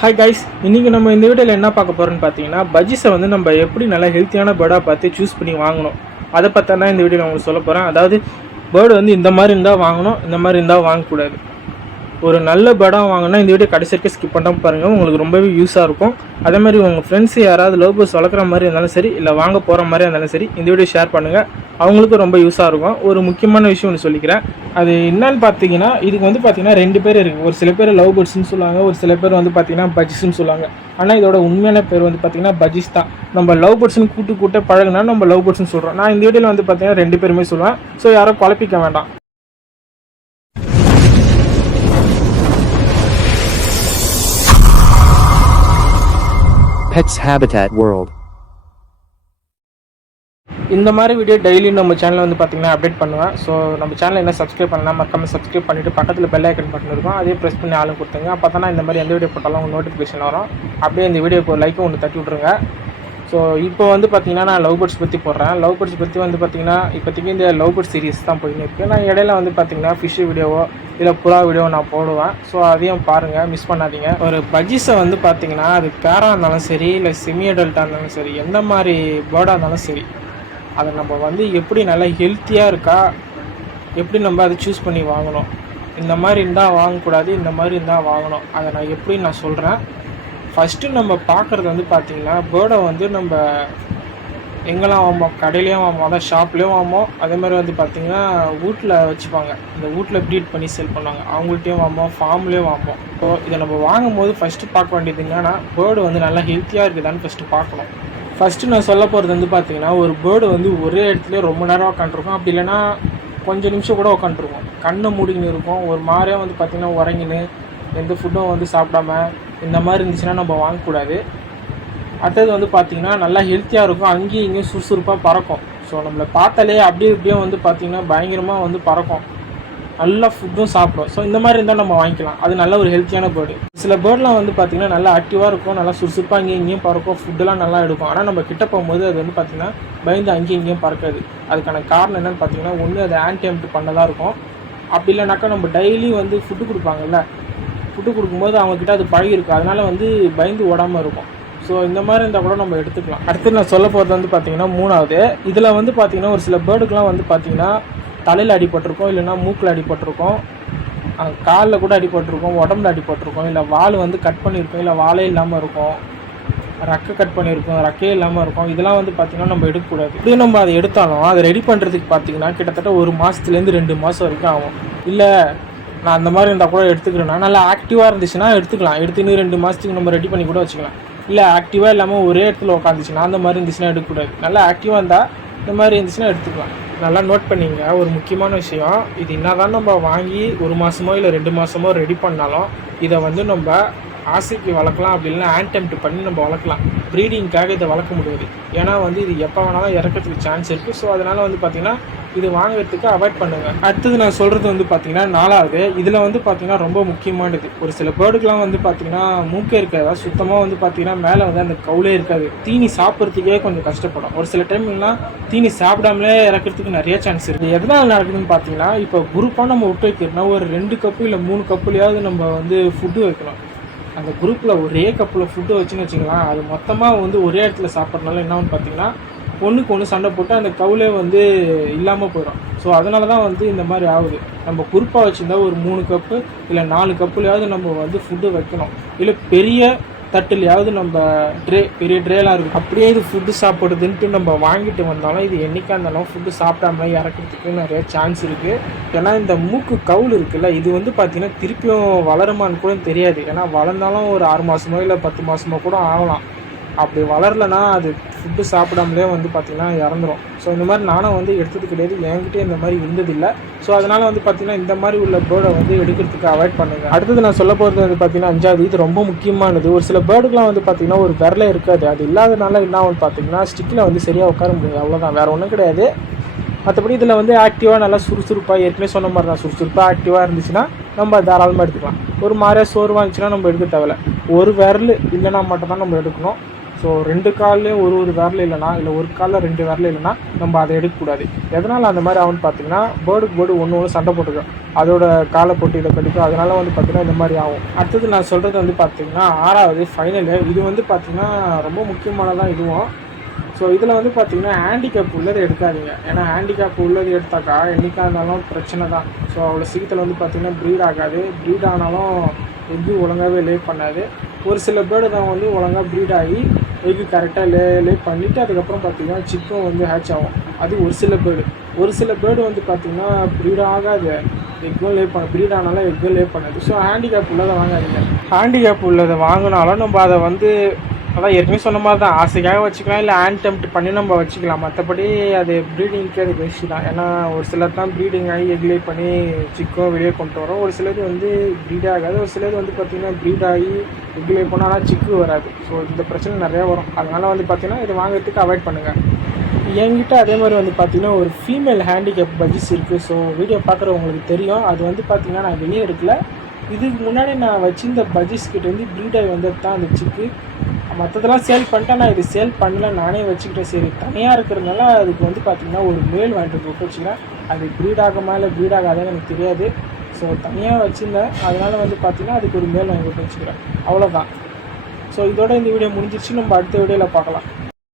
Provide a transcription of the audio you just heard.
Hi guys, இன்றைக்கி நம்ம இந்த வீடியோவில் என்ன பார்க்க போகிறோன்னு பார்த்தீங்கன்னா, பஜ்ஜீஸை வந்து நம்ம எப்படி நல்லா ஹெல்த்தியான பேர்டாக பார்த்து சூஸ் பண்ணி வாங்கணும், அதை பற்றி தான் இந்த வீடியோவில் உங்களுக்கு சொல்ல போகிறேன். அதாவது பேர்டு வந்து இந்த மாதிரி இருந்தால் வாங்கணும், இந்த மாதிரி இருந்தால் வாங்கக்கூடாது. ஒரு நல்ல பேர்டாக வாங்கினா இந்த வீடியோ கடைசி வரைக்கும் ஸ்கிப் பண்ணாமல் பாருங்கள், உங்களுக்கு ரொம்பவே யூஸாக இருக்கும். அதே மாதிரி உங்கள் ஃப்ரெண்ட்ஸ் யாராவது லவ் பேர்ட்ஸ் வளர்க்குற மாதிரி இருந்தாலும் சரி, இல்லை வாங்க போகிற மாதிரி இருந்தாலும் சரி, இந்த வீடியோ ஷேர் பண்ணுங்கள், அவங்களுக்கும் ரொம்ப யூஸாக இருக்கும். ஒரு முக்கியமான விஷயம் ஒன்று சொல்லிக்கிறேன். அது என்னன்னு பார்த்தீங்கன்னா, இதுக்கு வந்து பார்த்தீங்கன்னா 2 பேர் இருக்குது. ஒரு சில பேர் லவ் பேர்ட்ஸ்னு சொல்லுவாங்க, ஒரு சில பேர் வந்து பார்த்தீங்கன்னா பஜ்ஜீஸ்ன்னு சொல்லுவாங்க. ஆனால் இதோட உண்மையான பேர் வந்து பார்த்தீங்கன்னா பஜ்ஜீஸ் தான். நம்ம லவ் பேர்ட்ஸ்னு கூட்டு பழகுனா நம்ம லவ் பேர்ட்ஸ்னு சொல்கிறோம். நான் இந்த வீடியோவில் வந்து பார்த்தீங்கன்னா 2 பேருமே சொல்லுவேன். ஸோ யாரும் குழப்பிக்க வேண்டாம். Pets Habitat World. இந்த மாதிரி வீடியோ டெய்லி நம்ம சேனலில் வந்து பார்த்தீங்கன்னா அப்டேட் பண்ணுவேன். ஸோ நம்ம சேனலை என்ன சப்ஸ்கிரைப் பண்ணலாம், மறக்காம சப்ஸ்கிரைப் பண்ணிவிட்டு பக்கத்தில் பெல் ஐக்கன் பட்டன் இருக்கும், அதே ப்ரெஸ் பண்ணி ஆளும் கொடுத்துங்க. அப்போ தான் இந்த மாதிரி எந்த வீடியோ போட்டாலும் உங்களுக்கு நோட்டிஃபிகேஷன் வரும். அப்படியே இந்த வீடியோக்கு ஒரு லைக்கும் ஒன்று தட்டி விட்ருங்க. ஸோ இப்போ வந்து பார்த்தீங்கன்னா நான் லவ் பேர்ட்ஸ் பற்றி போடுறேன். லவ் பேர்ட்ஸ் பற்றி வந்து பார்த்தீங்கன்னா இப்போதைக்கு இந்த லவ் பேர்ட்ஸ் சீரிஸ் தான் போயின்னு இருக்குது. நான் இடையில வந்து பார்த்தீங்கன்னா ஃபிஷ் வீடியோவோ இல்லை புறா வீடியோ நான் போடுவேன். ஸோ அதையும் பாருங்கள், மிஸ் பண்ணாதீங்க. ஒரு பஜ்ஜீஸை வந்து பார்த்தீங்கன்னா அது பேராக இருந்தாலும் சரி, இல்லை செமி அடல்ட்டாக இருந்தாலும் சரி, எந்த மாதிரி பேர்டாக இருந்தாலும் சரி, அதை நம்ம வந்து எப்படி நல்லா ஹெல்த்தியாக இருக்கா, எப்படி நம்ம அதை சூஸ் பண்ணி வாங்கணும். இந்த மாதிரி இருந்தால் வாங்கக்கூடாது, இந்த மாதிரி இருந்தால் வாங்கணும். அதை நான் எப்படி நான் சொல்கிறேன். ஃபஸ்ட்டு நம்ம பார்க்குறது வந்து பார்த்திங்கன்னா, பேர்டை வந்து நம்ம எங்கெல்லாம் வாங்குவோம், கடையிலையும் வாங்குவோம், அதான் ஷாப்லேயும் வாங்குவோம். அதே மாதிரி வந்து பார்த்திங்கன்னா வீட்டில் வச்சுப்பாங்க, இந்த வீட்டில் ப்ரீட் பண்ணி சேல் பண்ணுவாங்க, அவங்கள்ட்டையும் வாங்குவோம், ஃபார்ம்லேயும் வாங்குவோம். ஸோ இதை நம்ம வாங்கும் போது ஃபஸ்ட்டு பார்க்க வேண்டியது என்னன்னா, பேர்டு வந்து நல்லா ஹெல்த்தியாக இருக்குதான்னு ஃபஸ்ட்டு பார்க்கணும். ஃபஸ்ட்டு நான் சொல்ல போகிறது வந்து பார்த்திங்கன்னா, ஒரு பேர்டு வந்து ஒரே இடத்துல ரொம்ப நேரம் உட்காந்துருக்கும், அப்படி இல்லைன்னா கொஞ்சம் நிமிஷம் கூட உட்காந்துருக்கும், கண்ணை மூடின்னு இருக்கும், ஒரு மாதிரியாக வந்து பார்த்திங்கன்னா உறங்கின்னு எந்த ஃபுட்டும் வந்து சாப்பிடாம இந்த மாதிரி இருந்துச்சுன்னா நம்ம வாங்கக்கூடாது. அடுத்தது வந்து பார்த்திங்கன்னா நல்லா ஹெல்த்தியாக இருக்கும், அங்கேயும் இங்கேயும் சுறுசுறுப்பாக பறக்கும். ஸோ நம்மளை பார்த்தாலே அப்படியே இப்படியே வந்து பார்த்திங்கன்னா பயங்கரமாக வந்து பறக்கும், நல்லா ஃபுட்டும் சாப்பிடும். ஸோ இந்த மாதிரி இருந்தால் நம்ம வாங்கிக்கலாம். அது நல்ல ஒரு ஹெல்த்தியான பேர்டு. சில பேர்ட்லாம் வந்து பார்த்திங்கன்னா நல்லா ஆக்டிவாக இருக்கும், நல்லா சுறுசுறுப்பாக அங்கேயும் இங்கேயும் பறக்கும், ஃபுட்டெல்லாம் நல்லா எடுக்கும். ஆனால் நம்ம கிட்ட போகும்போது அது வந்து பார்த்திங்கன்னா பயந்து அங்கேயும் இங்கேயும் பறக்காது. அதுக்கான காரணம் என்னென்னு பார்த்திங்கன்னா, ஒன்று அது ஆன்டிஎம்ட் பண்ணதாக இருக்கும், அப்படி இல்லைனாக்கா நம்ம டெய்லி வந்து ஃபுட்டு கொடுப்பாங்கல்ல, ஃபுட்டு கொடுக்கும்போது அவங்கக்கிட்ட அது பழகிருக்கும், அதனால் வந்து பயந்து ஓடாமல் இருக்கும். ஸோ இந்த மாதிரி இருந்தால் கூட நம்ம எடுத்துக்கலாம். அடுத்து நான் சொல்ல போகிறது வந்து பார்த்திங்கன்னா 3வது. இதில் வந்து பார்த்திங்கன்னா ஒரு சில பேர்டுக்கெலாம் வந்து பார்த்திங்கன்னா தலையில் அடிபட்டிருக்கும், இல்லைன்னா மூக்கில் அடிபட்டிருக்கும், காலில் கூட அடிபட்டிருக்கும், உடம்புல அடிபட்டிருக்கும், இல்லை வால் வந்து கட் பண்ணியிருக்கும், இல்லை வாலே இல்லாமல் இருக்கும், ரெக்கை கட் பண்ணியிருக்கும், ரெக்கையே இல்லாமல் இருக்கும். இதெல்லாம் வந்து பார்த்திங்கன்னா நம்ம எடுக்கக்கூடாது. இப்படியும் நம்ம அதை எடுத்தாலும் அதை ரெடி பண்ணுறதுக்கு பார்த்திங்கன்னா கிட்டத்தட்ட 1 மாதத்துலேருந்து 2 மாதம் வரைக்கும் ஆகும். இல்லை நான் அந்த மாதிரி இருந்தால் கூட எடுத்துக்கிறேன்னா, நல்லா ஆக்டிவாக இருந்துச்சுன்னா எடுத்துக்கலாம், எடுத்துன்னு 2 மாதத்துக்கு நம்ம ரெடி பண்ணி கூட வச்சுக்கலாம். இல்லை ஆக்டிவாக இல்லாமல் ஒரே இடத்துல உட்காந்துச்சுன்னா அந்த மாதிரி இருந்துச்சுன்னா எடுக்கக்கூடாது. நல்லா ஆக்டிவாக இருந்தால் இந்த மாதிரி இருந்துச்சுன்னா எடுத்துக்கலாம். நல்லா நோட் பண்ணிங்க. ஒரு முக்கியமான விஷயம், இது என்ன தான் நம்ம வாங்கி 1 மாதமோ இல்லை 2 மாதமோ ரெடி பண்ணாலும் இதை வந்து நம்ம ஆசைக்கு வளர்க்கலாம், அப்படி இல்லைன்னா ஆன்டெம்ப்ட் பண்ணி நம்ம வளர்க்கலாம். ப்ரீடிங்காக இதை வளர்க்க முடியாது, ஏன்னா வந்து இது எப்போ வேணாலும் இறக்கிறதுக்கு சான்ஸ் இருக்குது. ஸோ அதனால் வந்து பார்த்திங்கன்னா இது வாங்குறதுக்கு அவாய்ட் பண்ணுங்கள். அடுத்தது நான் சொல்கிறது வந்து பார்த்திங்கன்னா 4வது. இதில் வந்து பார்த்திங்கன்னா ரொம்ப முக்கியமானது, ஒரு சில பேர்டுக்கெலாம் வந்து பார்த்திங்கன்னா மூக்கே இருக்காது, சுத்தமாக வந்து பார்த்திங்கன்னா மேலே வந்து அந்த கவுலே இருக்காது, தீனி சாப்பிட்றதுக்கே கொஞ்சம் கஷ்டப்படும். ஒரு சில டைம்லாம் தீனி சாப்பிடாமலே இறக்கிறதுக்கு நிறைய சான்ஸ் இருக்குது. எதனால் நடக்குதுன்னு பார்த்திங்கன்னா, இப்போ குரூப்பாக நம்ம விட்டு வைக்கிறோம்னா ஒரு 2 கப்பு இல்லை 3 கப்புலையாவது நம்ம வந்து ஃபுட்டு வைக்கணும். அந்த குரூப்பில் ஒரே கப்பில் ஃபுட்டு வச்சுன்னு வச்சுக்கலாம், அது மொத்தமாக வந்து ஒரே இடத்துல சாப்பிட்றதுனால என்னன்னு பார்த்திங்கன்னா ஒன்றுக்கு ஒன்று சண்டை போட்டு அந்த கவுலே வந்து இல்லாமல் போயிடும். ஸோ அதனால தான் வந்து இந்த மாதிரி ஆகுது. நம்ம குரூப்பாக வச்சுருந்தா ஒரு 3 கப்பு இல்லை 4 கப்புலையாவது நம்ம வந்து ஃபுட்டு வைக்கணும். இல்லை பெரிய தட்டுலையாவது நம்ம பெரிய ட்ரேலாம் இருக்குது, அப்படியே இது ஃபுட்டு சாப்பிடுதுன்ட்டு நம்ம வாங்கிட்டு வந்தாலும் இது என்றைக்கா இருந்தாலும் ஃபுட்டு சாப்பிடாம இறக்கிறதுக்கு நிறைய சான்ஸ் இருக்குது. ஏன்னா இந்த மூக்கு கவுல் இருக்குல்ல, இது வந்து பார்த்திங்கன்னா திருப்பியும் வளருமான்னு கூட தெரியாது. ஏன்னா வளர்ந்தாலும் ஒரு 6 மாதமோ இல்லை 10 மாதமோ கூட ஆகலாம். அப்படி வளரலைன்னா அது ஃபுட்டு சாப்பிடாமலே வந்து பார்த்திங்கன்னா இறந்துடும். ஸோ இந்த மாதிரி நானும் வந்து எடுத்தது கிடையாது, என்கிட்டே இந்த மாதிரி இருந்ததில்லை. ஸோ அதனால் வந்து பார்த்திங்கன்னா இந்த மாதிரி உள்ள பேர்டை வந்து எடுக்கிறதுக்கு அவாய்ட் பண்ணுங்கள். அடுத்தது நான் சொல்ல போகிறது வந்து பார்த்திங்கன்னா 5வது. இது ரொம்ப முக்கியமானது. ஒரு சில பேர்டுக்கெலாம் வந்து பார்த்திங்கன்னா ஒரு விரலே இருக்காது, அது இல்லாதனால என்ன ஆகும்னு பார்த்திங்கன்னா ஸ்டிக்கில் வந்து சரியாக உட்கார முடியாது, அவ்வளோதான், வேறு ஒன்றும் கிடையாது. மற்றபடி இதில் வந்து ஆக்டிவாக நல்லா சுறுசுறுப்பாக, ஏற்கனவே சொன்ன மாதிரி தான், சுறுசுறுப்பாக ஆக்டிவாக இருந்துச்சுன்னா நம்ம தாராளமாக எடுத்துக்கலாம். ஒரு மாதிரியாக சோர்வாக இருந்துச்சுன்னா நம்ம எடுக்க தேவையில்ல. ஒரு விரல் இல்லைனா மட்டும் தான் நம்ம எடுக்கணும். ஸோ 2 கால்லையும் ஒரு விரல் இல்லைனா, இல்லை ஒரு காலில் 2 விரல் இல்லைனா நம்ம அதை எடுக்கக்கூடாது. எதனால் அந்த மாதிரி ஆகும்னு பார்த்தீங்கன்னா, பேர்டுக்கு பேர்டு ஒன்று சண்டை போட்டுக்கும், அதோட காலை போட்டு இதை கடிக்கும். அதனால் வந்து பார்த்திங்கன்னா இந்த மாதிரி ஆகும். அடுத்தது நான் சொல்கிறது வந்து பார்த்திங்கன்னா 6வது ஃபைனலு. இது வந்து பார்த்திங்கன்னா ரொம்ப முக்கியமானதான் இதுவும். ஸோ இதில் வந்து பார்த்திங்கன்னா ஹேண்டிகேப் உள்ளதை எடுக்காதீங்க. ஏன்னா ஹேண்டிகேப் உள்ளது எடுத்தாக்கா என்றைக்கா இருந்தாலும் பிரச்சனை தான். ஸோ அவ்வளோ சீக்கிரத்தில் வந்து பார்த்திங்கன்னா ப்ரீட் ஆகாது. ப்ரீட் ஆனாலும் எக்கு ஒழுங்காகவே லே பண்ணாது. ஒரு சில பேர்டு தான் வந்து ஒழுங்காக ப்ரீட் ஆகி எக்கு கரெக்டாக லே பண்ணிவிட்டு அதுக்கப்புறம் பார்த்திங்கன்னா சிக்கும் வந்து ஹேட்ச் ஆகும். அது ஒரு சில பேர்டு வந்து பார்த்திங்கன்னா ப்ரீட் ஆகாது, எக்கும் லே ப்ரீட் ஆனாலும் எக்கும் லே பண்ணாது. ஸோ ஹேண்டிகேப் உள்ளதை வாங்காதீங்க. ஹேண்டிகேப் உள்ளதை வாங்கினாலும் நம்ம அதை வந்து அதான் ஏற்கனவே சொன்ன மாதிரி தான், ஆசைக்காக வச்சுக்கலாம், இல்லை அன்டெம்ப்ட் பண்ணி நம்ம வச்சுக்கலாம். மற்றபடி அது ப்ரீடிங்க்கு அது பெஸ்ட்டு தான். ஏன்னா ஒரு சிலர் தான் ப்ரீடிங் ஆகி எக்லே பண்ணி சிக்கும் வெளியே கொண்டு வரோம். ஒரு சிலது வந்து ப்ரீட் ஆகாது. ஒரு சிலது வந்து பார்த்திங்கன்னா ப்ரீட் ஆகி எக்லே பண்ணால் ஆனால் சிக்கு வராது. ஸோ இந்த பிரச்சனை நிறையா வரும். அதனால் வந்து பார்த்திங்கன்னா இது வாங்குறதுக்கு அவாய்ட் பண்ணுங்கள். என்கிட்ட அதே மாதிரி வந்து பார்த்திங்கன்னா ஒரு ஃபீமேல் ஹேண்டிகேப் பஜ்ஜீஸ் இருக்குது. ஸோ வீடியோ பார்க்குறவங்களுக்கு தெரியும். அது வந்து பார்த்திங்கன்னா நான் வெளியே எடுக்கல. இதுக்கு முன்னாடி நான் வச்சிருந்த பஜ்ஜீஸ் கிட்ட வந்து ப்ரீட் ஆகி வந்தது தான் அந்த சிக்கு. மற்றதெல்லாம் சேல் பண்ணிட்டேன். நான் இது சேல் பண்ணல, நானே வச்சுக்கிட்டேன். சரி தனியாக இருக்கிறதுனால அதுக்கு வந்து பார்த்திங்கன்னா ஒரு மேல் வாங்கிட்டு போட்டு வச்சுக்கிறேன். அது ப்ரீட் ஆகுமா இல்லை ப்ரீட் ஆகாதான்னு எனக்கு தெரியாது. ஸோ தனியாக வச்சுருந்தேன். அதனால் வந்து பார்த்திங்கன்னா அதுக்கு ஒரு மேல் வாங்கி போட்டு வச்சுக்கிறேன். அவ்வளோதான். ஸோ இதோட இந்த வீடியோ முடிஞ்சிருச்சு. நம்ம அடுத்த வீடியோவில் பார்க்கலாம்.